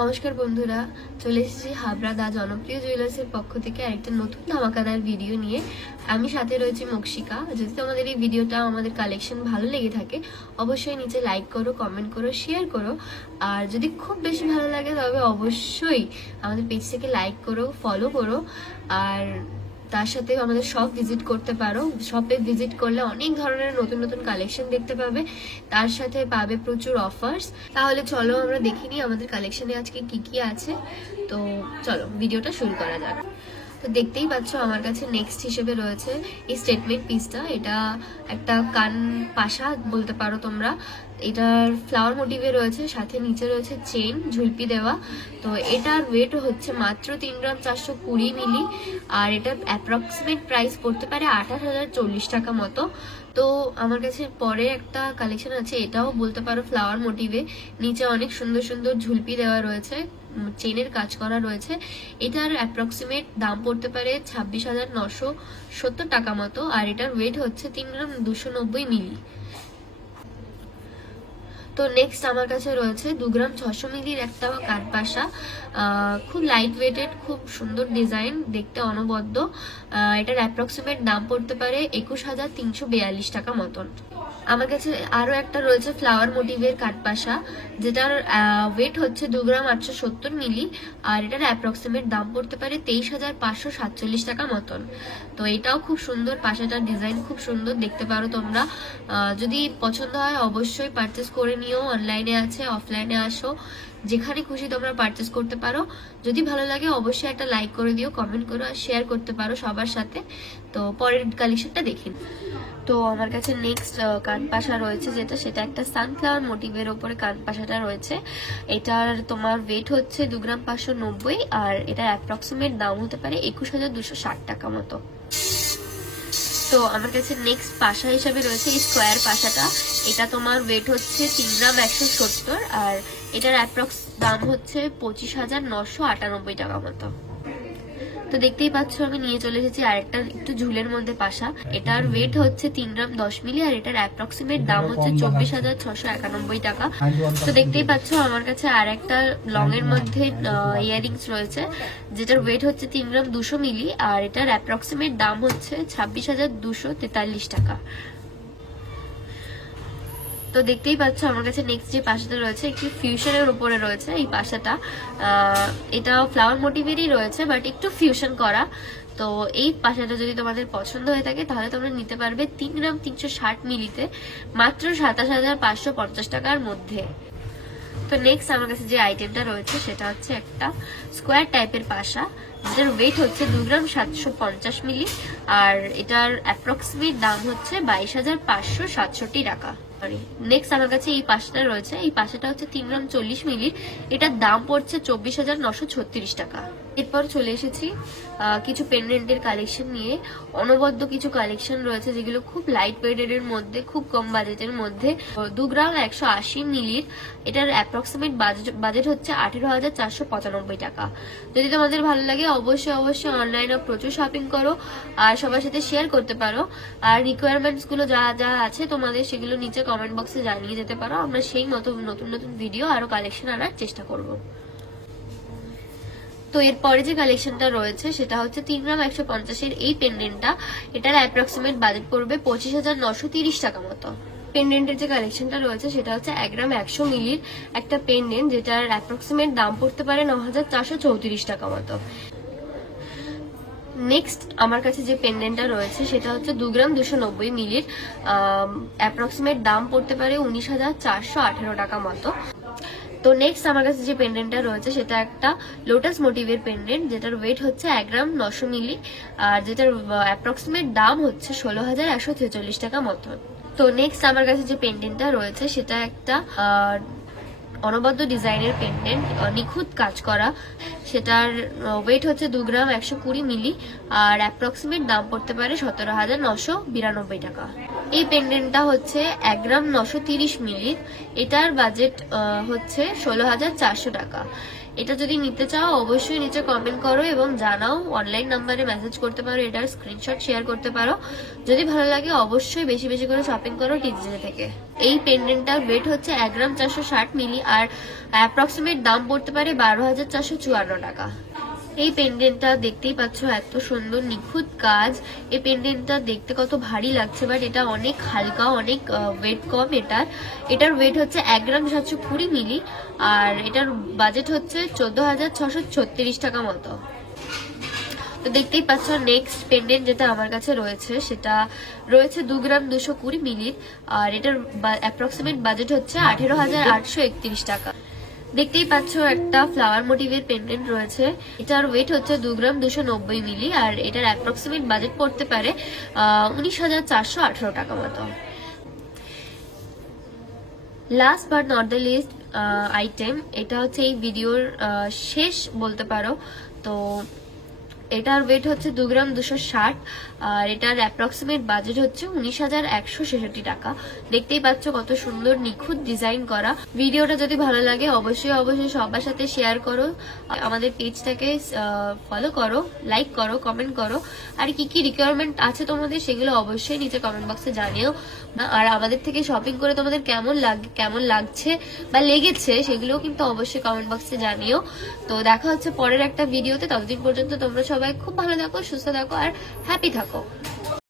নমস্কার বন্ধুরা, চলে এসেছি হাবড়া দা জনপ্রিয় জুয়েলার্সের পক্ষ থেকে আরেকটা নতুন ধামাকাদার ভিডিও নিয়ে। আমি সাথে রয়েছি মক্ষিকা। যদি তোমাদের এই ভিডিওটা আমাদের কালেকশন ভালো লেগে থাকে অবশ্যই নিচে লাইক করো, কমেন্ট করো, শেয়ার করো। আর যদি খুব বেশি ভালো লাগে তবে অবশ্যই আমাদের পেজ থেকে লাইক করো, ফলো করো। আর তার সাথে আমাদের শপ ভিজিট করতে পারো। শপে ভিজিট করলে অনেক ধরনের নতুন নতুন কালেকশন দেখতে পাবে, তার সাথে পাবে প্রচুর অফার্স। তাহলে চলো আমরা দেখে নিই আমাদের কালেকশনে আজকে কি কি আছে। তো চলো ভিডিওটা শুরু করা যাক। তো দেখতেই পাচ্ছ আমার কাছে নেক্সট হিসেবে রয়েছে এই স্টেটমেন্ট পিসটা। এটা একটা কান পাশা বলতে পারো তোমরা। এটার ফ্লাওয়ার মোটিভে রয়েছে, সাথে নিচে রয়েছে চেন ঝুলপি দেওয়া। তো এটার ওয়েট হচ্ছে মাত্র 3 গ্রাম 420 মিলি। আর এটার অ্যাপ্রক্সিমেট প্রাইস পড়তে পারে 28,040 টাকা মতো। তো আমার কাছে পরে একটা কালেকশন আছে, এটাও বলতে পারো ফ্লাওয়ার মোটিভে। নিচে অনেক সুন্দর সুন্দর ঝুলপি দেওয়া রয়েছে, চেনের কাজ করা রয়েছে। এটার অ্যাপ্রক্সিমেট দাম পড়তে পারে 26,970 টাকা মতো। আর এটার ওয়েট হচ্ছে 3 গ্রাম 290 মিলি। তো নেক্সট আমার কাছে রয়েছে 2 গ্রাম 600 মিলির একটা কানপাশা। খুব লাইট ওয়েটেড, খুব সুন্দর ডিজাইন, দেখতে অনবদ্য। এটার অ্যাপ্রক্সিমেট দাম পড়তে পারে 21,342 টাকা মতন। আমার কাছে আরো একটা রয়েছে ফ্লাওয়ার মোটিভের কাঠপাশা, যেটার ওয়েট হচ্ছে 2 গ্রাম 870 মিলি। আর এটার অ্যাপ্রক্সিমেট দাম পড়তে পারে 23,547 টাকা মতন। তো এটাও খুব সুন্দর, পাশাটার ডিজাইন খুব সুন্দর, দেখতে পারো তোমরা। যদি পছন্দ হয় অবশ্যই পারচেস করে নিও। অনলাইনে আছে, অফলাইনে আসো, যেখানে খুশি তোমরা পারচেস করতে পারো। যদি ভালো লাগে অবশ্যই একটা লাইক করে দিও, কমেন্ট করো আর শেয়ার করতে পারো সবার সাথে। তো পরের কালেকশনটা দেখি। তো আমার কাছে নেক্সট কানপাশা রয়েছে, সেটা একটা সানফ্লাওয়ার মোটিভের ওপরে কানপাশাটা রয়েছে। এটার তোমার ওয়েট হচ্ছে 2 গ্রাম 590। আর এটার অ্যাপ্রক্সিমেট দাম হতে পারে 21,260 টাকা মতো। তো আমার কাছে নেক্সট পাশা হিসাবে রয়েছে এই স্কোয়ার পাশাটা। এটা তোমার ওয়েট হচ্ছে 3 গ্রাম 170। আর এটার অ্যাপ্রক্স দাম হচ্ছে 25,998 টাকা মতো। তো দেখতেই পাচ্ছ আমি নিয়ে চলে এসেছি আরেকটা একটু ঝুলের মধ্যে পাশা। এটার ওয়েট হচ্ছে 3 গ্রাম 10 মিলি। আর এটার অ্যাপ্রক্সিমেট দাম হচ্ছে 24,691 টাকা। তো দেখতেই পাচ্ছ আমার কাছে আর একটা লং এর মধ্যে ইয়ারিংস রয়েছে, যেটার ওয়েট হচ্ছে 3 গ্রাম 200 মিলি। আর এটার অ্যাপ্রক্সিমেট দাম হচ্ছে 26,243 টাকা। তো দেখতেই পাচ্ছ আমার কাছে নেক্সট যে পাশাটা রয়েছে একটু ফিউশনের উপরে রয়েছে এই পাশাটা। এটা ফ্লাওয়ার মোটিভেরই রয়েছে বাট একটু ফিউশন করা। তো এই পাশাটা যদি তোমাদের পছন্দ হয়ে থাকে তাহলে তোমরা নিতে পারবে 3 গ্রাম 360 মিলিতে মাত্র 27,550 টাকার মধ্যে। তো নেক্সট আমার কাছে যে আইটেমটা রয়েছে সেটা হচ্ছে একটা স্কোয়ার টাইপের পাশা, যেটার ওয়েট হচ্ছে 2 গ্রাম 750 মিলি। আর এটার অ্যাপ্রক্সিমেট দাম হচ্ছে 22,567 টাকা। নেক্সট আমার কাছে এই পাশাটা রয়েছে, এই পাশাটা হচ্ছে 3 গ্রাম 40 মিলির। এটার দাম পড়ছে 24,936 টাকা। এরপর চলে এসেছি কিছু পেন্ডেন্টের কালেকশন নিয়ে। অনবদ্য কিছু কালেকশন রয়েছে যেগুলো খুব লাইট ওয়েটেড এর মধ্যে, খুব কম বাজেটের মধ্যে। 2 গ্রাম 180 মিলির। এটার অ্যাপ্রক্সিমেট বাজেট হচ্ছে 18,495 টাকা। যদি তোমাদের ভালো লাগে অবশ্যই অনলাইনে প্রচুর শপিং করো আর সবার সাথে শেয়ার করতে পারো। আর রিকোয়ারমেন্টস গুলো যা যা আছে তোমাদের সেগুলো নিচে কমেন্ট বক্সে জানিয়ে যেতে পারো। আমরা সেই মতো নতুন নতুন ভিডিও আরো কালেকশন আনার চেষ্টা করব। তো এরপরে যে কালেকশনটা রয়েছে সেটা হচ্ছে 3 গ্রাম 150 এর এই পেন্ডেন্টটা। এটার অ্যাপ্রক্সিমেট বাজেট পড়বে 25,930 টাকা মতো। পেন্ডেন্টের যে কালেকশনটা রয়েছে সেটা হচ্ছে 1 গ্রাম 100 মিলির একটা পেন্ডেন্ট, যেটার অ্যাপ্রক্সিমেট দাম পড়তে পারে 9,434 টাকা মতো। নেক্সট আমার কাছে যে পেন্ডেন্টটা রয়েছে সেটা হচ্ছে 2 গ্রাম 290 মিলির। অ্যাপ্রক্সিমেট দাম পড়তে পারে 19,418 টাকা মতো। তো নেক্সট আমার কাছে যে পেন্ডেন্টটা রয়েছে সেটা একটা লোটাস মোটিভের পেন্ডেন্ট, যেটার ওয়েট হচ্ছে 1 গ্রাম 900 মিলি। আর যেটার অ্যাপ্রক্সিমেট দাম হচ্ছে 16,146 টাকা মতো। তো নেক্সট আমার কাছে যে পেন্ডেন্টটা রয়েছে সেটা একটা অনবদ্য ডিজাইনের পেন্ডেন্ট, নিখুঁত কাজ করা। সেটার ওয়েট হচ্ছে 2 গ্রাম 120 মিলি। আর অ্যাপ্রক্সিমেট দাম পড়তে পারে 17,992 টাকা। এই পেন্ডেন্টটা হচ্ছে 1 গ্রাম 930 মিলির। এটার বাজেট হচ্ছে 16,400 টাকা। এটা যদি নিতে চাও অবশ্যই নিচে কমেন্ট করো এবং জানাও, অনলাইন নাম্বারে মেসেজ করতে পারো, এটার স্ক্রিনশট শেয়ার করতে পারো। যদি ভালো লাগে অবশ্যই বেশি বেশি করে শপিং করো টিজে থেকে। এই পেন্ডেন্টটার ওয়েট হচ্ছে 1 গ্রাম 460 মিলি আর অ্যাপ্রক্সিমেট দাম পড়তে পারে 12,454 টাকা। এই পেন্ডেন্টটা দেখতেই পাচ্ছ, এত সুন্দর নিখুঁত কাজ। এই পেন্ডেন্টটা দেখতে কত ভারী লাগছে, বাট এটা অনেক হালকা, অনেক ওয়েট কম। এটার ওয়েট হচ্ছে 1 গ্রাম 720 মিলি আর এটার বাজেট হচ্ছে 14,636 টাকা মতো। তো দেখতেই পাচ্ছ নেক্সট পেন্ডেন্ট যেটা আমার কাছে রয়েছে সেটা রয়েছে 2 গ্রাম 220 মিলির আর এটার অ্যাপ্রক্সিমেট বাজেট হচ্ছে 18,831 টাকা। দেখতেই পাচ্ছ একটা ফ্লাওয়ার মোটিভের পেন্ডেন্ট রয়েছে, এটার ওয়েট হচ্ছে 2 গ্রাম 290 মিলি আর এটার অ্যাপ্রক্সিমেট বাজেট পড়তে পারে 19,418 টাকা মতো। Last but not the least item, এটা হচ্ছে এই ভিডিওর শেষ বলতে পারো। তো এটার ওয়েট হচ্ছে 2 গ্রাম 260 আর এটার অ্যাপ্রক্সিমেট বাজেট হচ্ছে 19,166 টাকা। দেখতেই পাচ্ছ কত সুন্দর নিখুঁত ডিজাইন করা। ভিডিওটা যদি ভালো লাগে অবশ্যই অবশ্যই সবার সাথে শেয়ার করো, আমাদের পেজটাকে ফলো করো, লাইক করো, কমেন্ট করো। আর কি কি রিকোয়ারমেন্ট আছে তোমাদের সেগুলো অবশ্যই নিচে কমেন্ট বক্সে জানিও। আর আমাদের থেকে শপিং করে তোমাদের কেমন লাগছে বা লেগেছে সেগুলোও কিন্তু অবশ্যই কমেন্ট বক্সে জানিও। তো দেখা হচ্ছে পরের একটা ভিডিওতে, ততদিন পর্যন্ত তোমরা সবাই খুব ভালো থাকো, সুস্থ থাকো আর হ্যাপি থাকো।